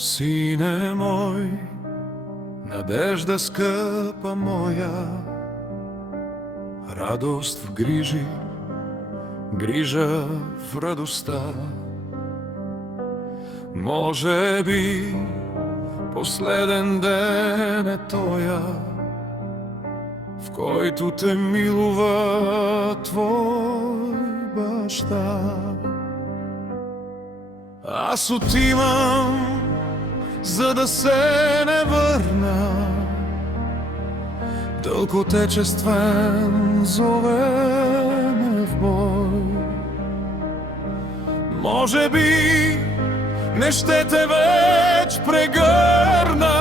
Сине мой, надежда скъпа моя, радост в грижи, грижа в радостта. Може би последен ден е тоя, в който те милува твой баща. Аз отивам, за да се не върна, дълг отечествен зове ме в бой. Може би не ще те веч прегърна,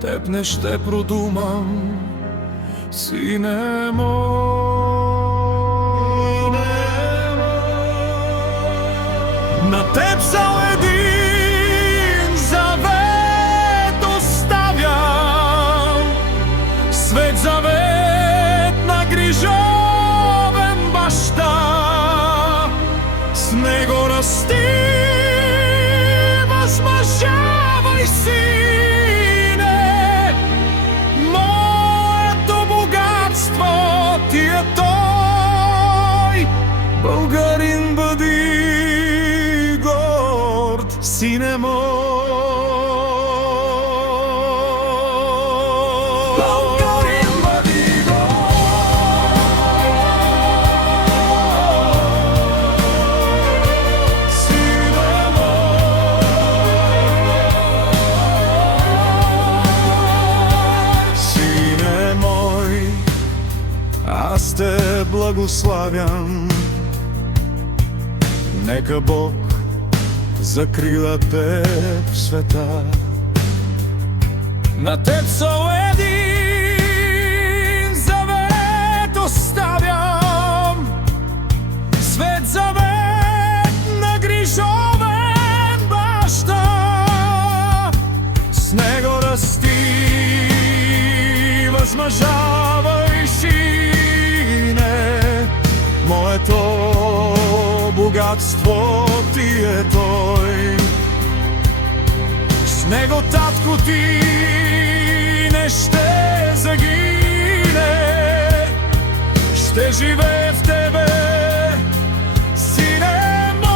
теб не ще продумам, сине мой. На теб само един завет оставям, свет завет на грижовен баща. С него расти, възмъжавай, сине, моето богатство ти е той. Българин бъди горд, сине мой. Аз те благославям, нека Бог закрила те в света. На теб само един завет оставям, свет завет на грижовен баща. С него расти, възмъжавай, моето богатство ти е той. С него, татко, ти не ще загине, ще живее в тебе, сине мой.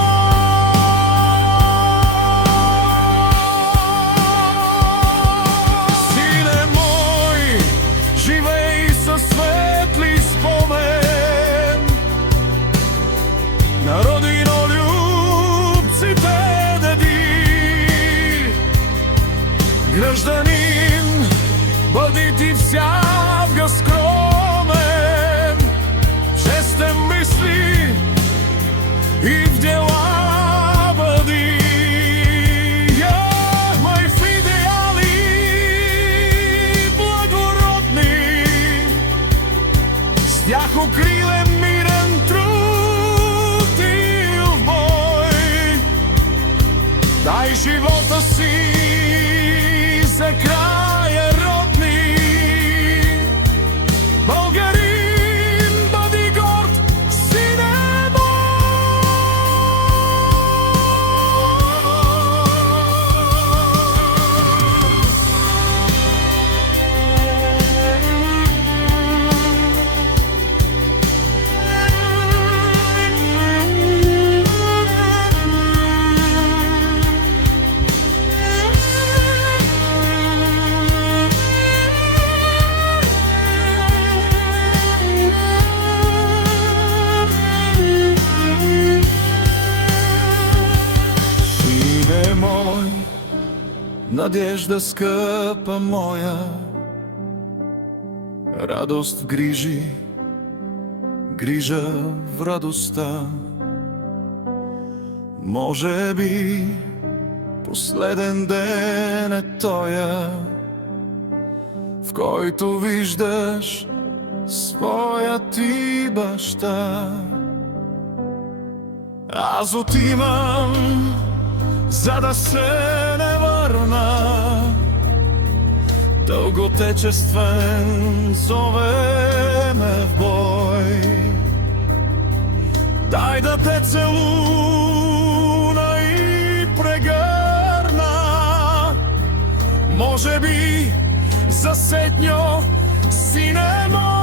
Сине мой, живей със светли спомен на родинолюбците деди. Гражданин, бъди ти всякога скромен, честен мисли и в дела бъди. Май в идеали благородни, с тях укрилен мирен труд. Дай живота си за края, родни. Българин, бъди горд, сине мой, надежда скъпа моя, радост в грижи, грижа в радостта. Може би последен ден е тоя, в който виждаш своя ти баща. Аз отивам, за да се не върна, дълг отечествен зове ме в бой. Дай да те целуна и прегърна, може би за сетњо, сине мој.